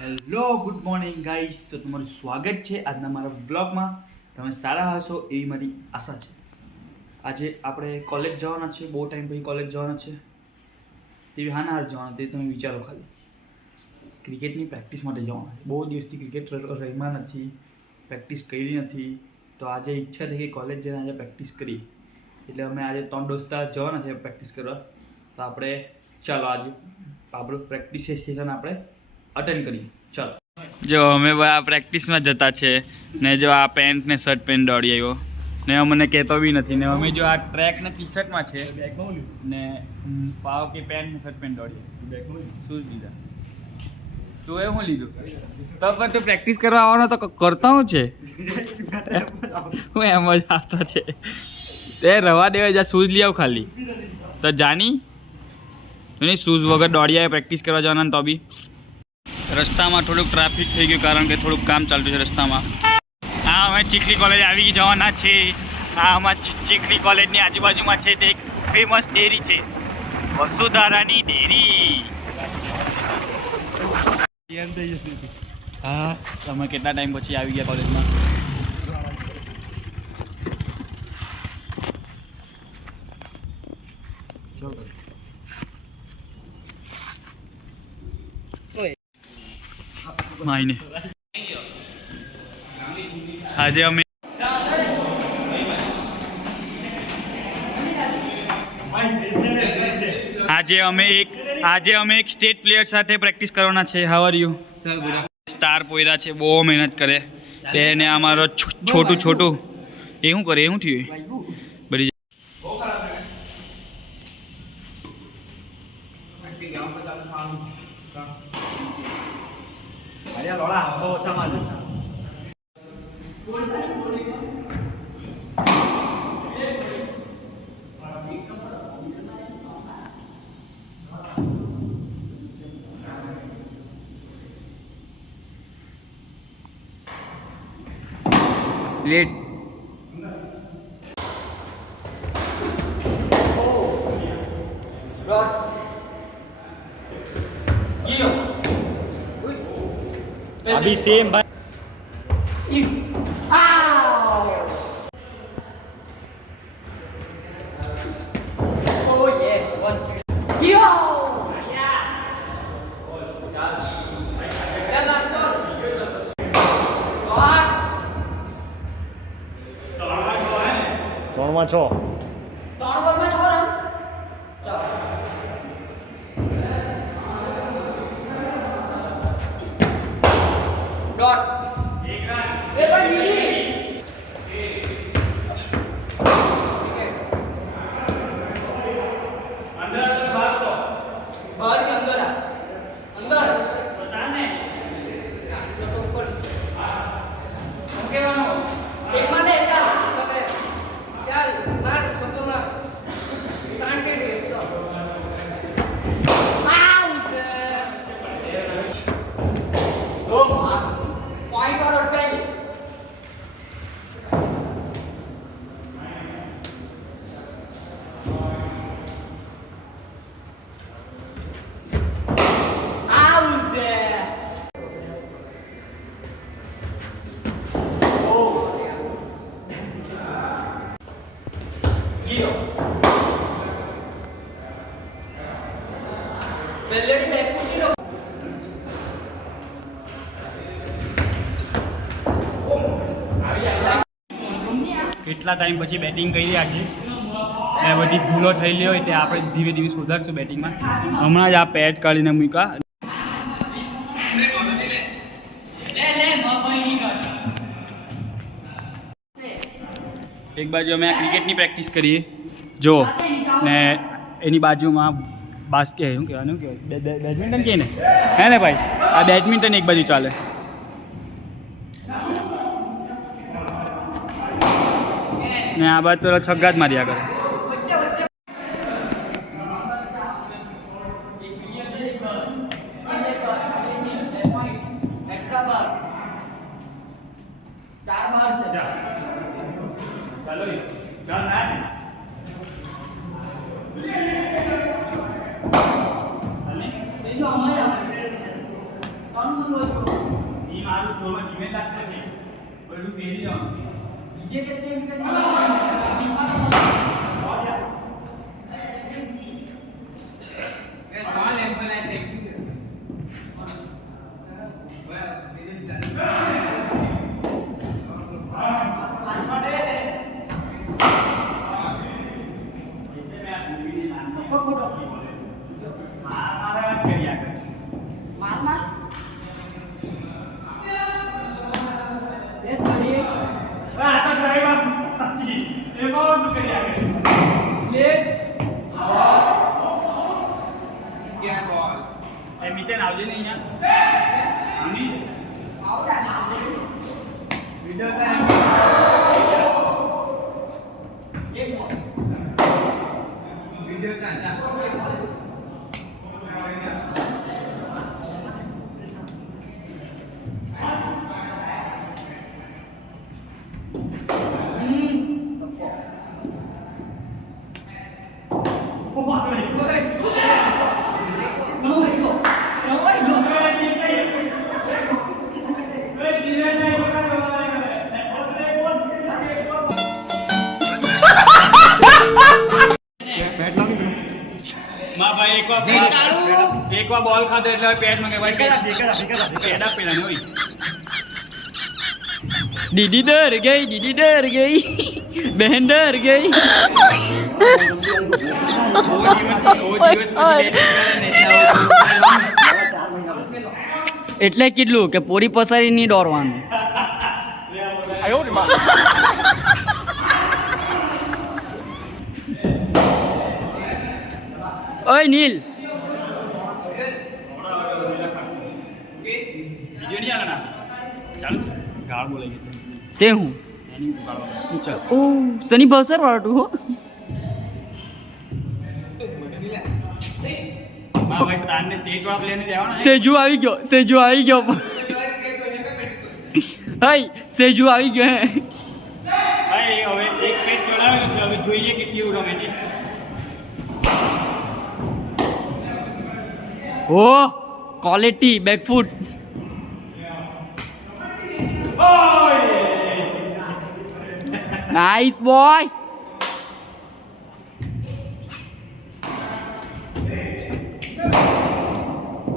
Hello good morning guys તો તમારું સ્વાગત છે આજના મારા વ્લોગમાં તમે સારા હશો એવી મારી આશા છે. આજે આપણે કોલેજ જવાના છે, બહુ ટાઈમ પછી કોલેજ જવાના છે. તેવી હાના હાર જવાના, તે તમે વિચારો ખાલી. ક્રિકેટની પ્રેક્ટિસ માટે જવાના બહુ દિવસથી ક્રિકેટ રમ્યા નથી પ્રેક્ટિસ કરી નથી. તો આજે ઈચ્છા થઈ કે કોલેજ જઈને આજે પ્રેક્ટિસ કરી એટલે અમે આજે ત્રણ દોસ્તાર જવાના છે પ્રેક્ટિસ કરવા. તો આપણે, ચાલો આજે આપણું પ્રેક્ટિસ સેશન આપણે અટેન્ડ કરીએ. ચાલો. જો અમે આ પ્રેક્ટિસમાં જતા છે ને જો આ પેન્ટ ને શર્ટ પેન્ટ દોડી આવ્યો. ને અમને કહેતો બી નથી. ને અમે જો આ ટ્રેક ને ટી શર્ટમાં છે ને પાવ કે પેન્ટ ને શર્ટ પેન્ટ દોડી શૂઝ લીધા? તું એ હું લીધું? તું પ્રેક્ટિસ કરવા આવવાનો તો કરતા હું છે? હું એમ જ આવતો છે. તે રવા દેવા જા શૂઝ લઈ આવ ખાલી. તો જાની? શૂઝ વગર દોડી આવે પ્રેક્ટિસ કરવા જવાના તો બી. રસ્તામાં થોડુંક ટ્રાફિક થઈ ગયું કારણ કે થોડુંક કામ ચાલતું છે રસ્તામાં. હા અમે ચીખલી કોલેજ આવી જવાના છે. આ અમારા ચીખલી કોલેજની આજુબાજુમાં છે તે એક ફેમસ ડેરી છે. વસુધારાની ડેરી. હા અમે કેટલા ટાઈમ પછી આવી ગયા કોલેજમાં? માઈને આજે અમે આજે અમે એક આજે અમે એક સ્ટેટ પ્લેયર સાથે પ્રેક્ટિસ કરવાના છે. હાવ આર યુ સ્ટાર પોયરા છે બહુ મહેનત કરે. એને અમારો છોટું છોટું એ શું કરે? એ શું થયું लेट अभी सेम भाई કેટલા ટાઈમ પછી બેટિંગ કરી આજે એ બધી ભૂલો થયેલી હોય તે આપણે ધીમે ધીમે સુધારશું બેટિંગમાં હમણાં જ આ પેડ કાઢીને મૂક્યા. એક બાજુ અમે આ ક્રિકેટની પ્રેક્ટિસ કરીએ. જો, ને એની બાજુમાં બાસ્કે શું કહેવાનું કહેવાય? બેડમિન્ટન કહે ને? હે ને ભાઈ? આ બેડમિન્ટન એક બાજુ ચાલે. ને આ બાજુ પેલો છગ્ગા જ માર્યા કરે એ મિતેન આવજે ને અહીંયા આની એકવાર બોલ ખાધો એટલે પેટમાં કે ભાઈ કેડા કેડા કેડા પેલા હોય. દીદી ડર ગઈ દીદી ડર ગઈ. બહેન ડર ગઈ. એટલે કેટલું કે પોરી પસારી નહીં દોરવાનું. ઓય નીલ. વીડિયો નહીં આલે ના. ચાલુ છે. ગાળ ગઈ તે હું? એની ઉપાડવાનું ચાલ ઓ સની ભાવસર વાળો તું હો. સેજુ આવી ગયો સેજુ આવી ગયો. હાય સેજુ આવી ગયો હે. ભાઈ હવે એક પેજ ચડાવેલું છે. હવે જોઈએ કે કેવું રમે છે. ઓ quality back foot nice boy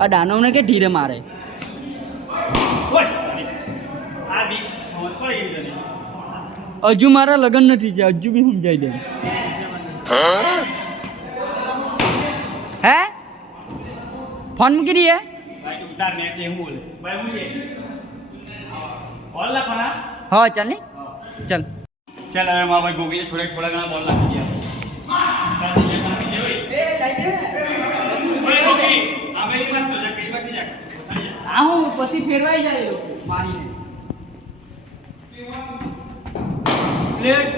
આ દાનવને કે ધીરે મારે. હજુ મારા લગ્ન નથી છે હજુ બી સમજાઈ દે. હે? ફોન મૂકી દઈએ. ઉતાર મેચ એમ બોલે. બોલ લખવાના હા ચાલ ને. ચાલ. ચાલ હવે મારા ભાઈ ગોગીને થોડે થોડા ઘણા બોલ નાખી દે. એ લઈ જે ઓય ગોગી આમેલી વાત તો જા પેલી વાત જા. પસાડી જા. આ હું પછી ફેરવાઈ જાય મારીને પ્લેટ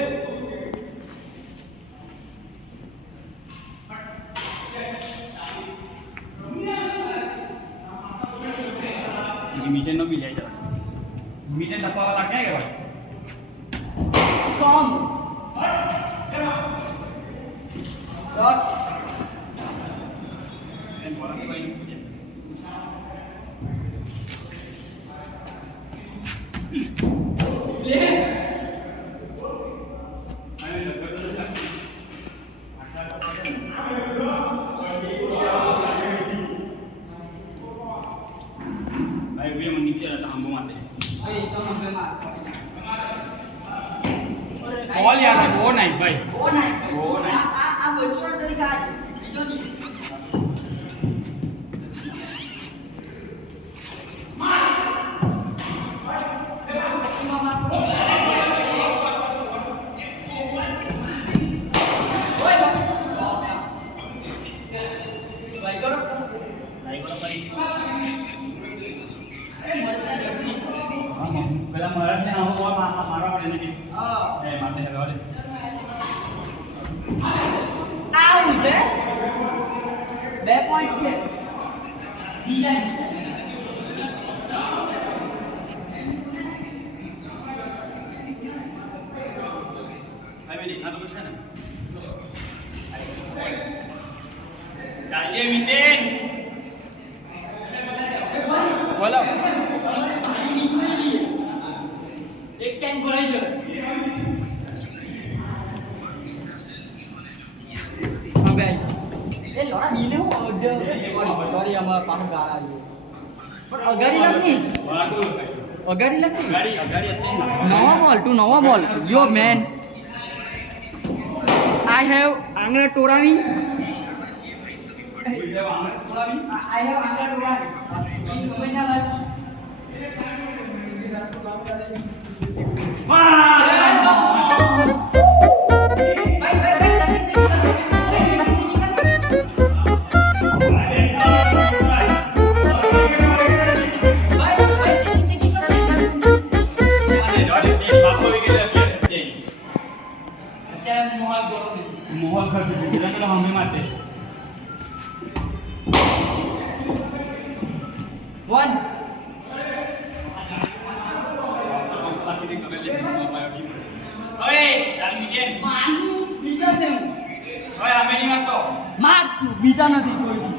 મીટર નો બી જાય જવા મીટર નફા વાળા ક્યાં ગયા કમ ડોટ એમ બોલા તો ભાઈ પૂછે ભાઈ બે મને નીકળી જતા હંબો માટે એ તો મને માર ઓલ યાર બહુ નાઈસ ભાઈ બહુ નાઈસ બહુ nice. આ આ આ બચોડ તરીકે આ છે બીજો નહીં પેલા મહારાજ ને આવો બોલ મારવા પડે ને હા એ માથે હેલો રે આવું છે બે પોઈન્ટ છે બીજા ભાઈ દેખાતું તો છે ને બીને હું ઓર્ડર સોરી સોરી અમાર પાછું ગાળા આવ્યું પણ અગાડી લખની અગાડી લખની નવા બોલ તું નવા બોલ યો મેન આઈ હેવ આંગળા ટોળાવી આઈ હેવ આંગળા ટોળાવી વન માનું બીજા છે હું માર તું બીજા નથી કોઈ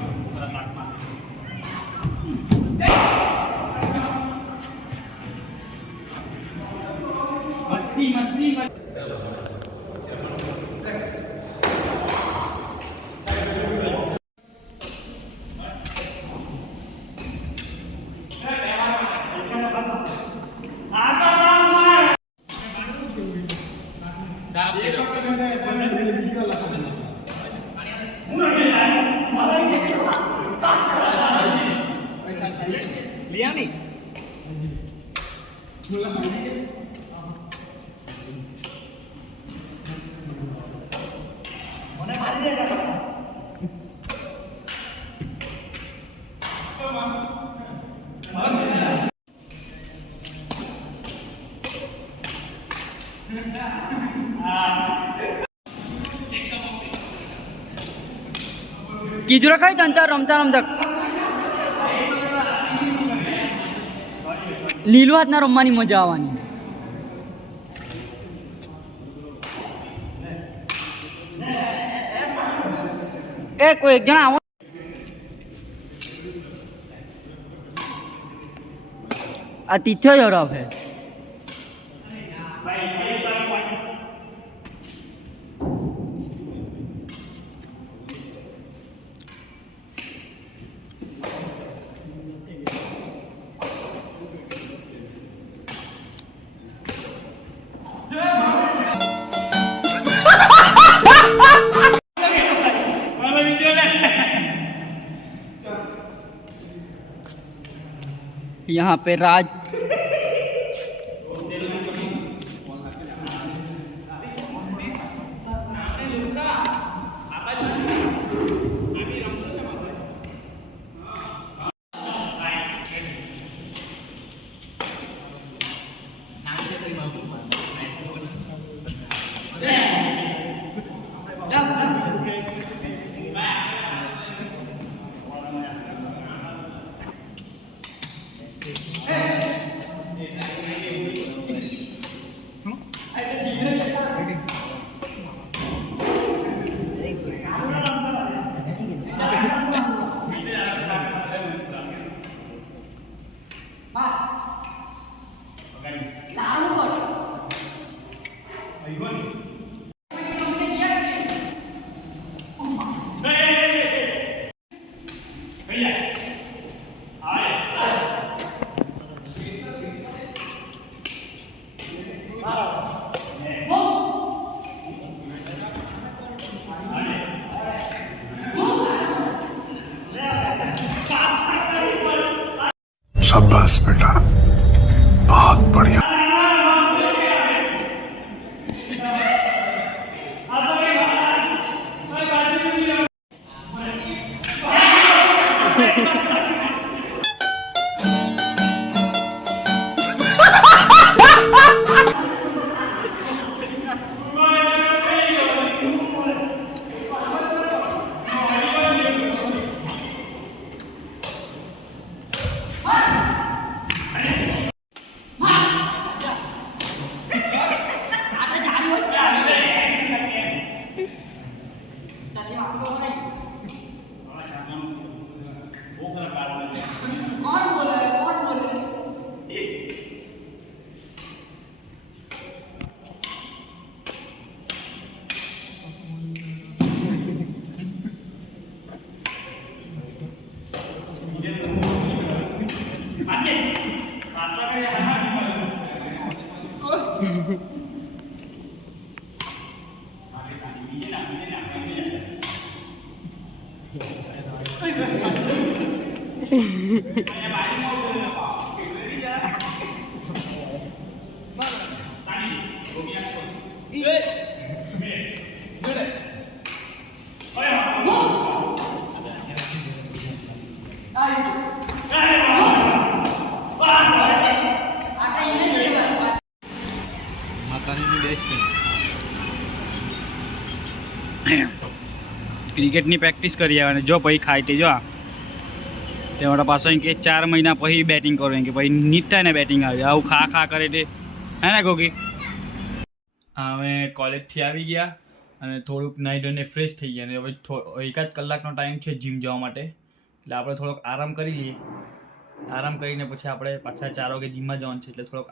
કીધું રખાય તંતર રમતા રમતા લીલું હાથના રમવાની મજા આવવાની. એ કોઈ એક જણા આવો. આ તીથ્ય જ હરાવ. यहाँ पे राज ક્રિકેટની પ્રેક્ટિસ કરી આવવાની જો પછી તે જો આ. તે મારા પાછો એમ કે ચાર મહિના પછી બેટિંગ કરો એમ કે પછી નીટ થાય ને બેટિંગ આવી. આવું ખા ખા કરે તે. હે ને ગોગી અમે કોલેજથી આવી ગયા અને થોડુંક નાઈટ ધોઈને ફ્રેશ થઈ ગયા અને હવે એકાદ કલાકનો ટાઈમ છે જીમ જવા માટે. એટલે આપણે થોડોક આરામ કરી લઈએ. આરામ કરીને પછી આપણે પાછા ચાર વાગે જીમમાં જવાનું છે એટલે થોડોક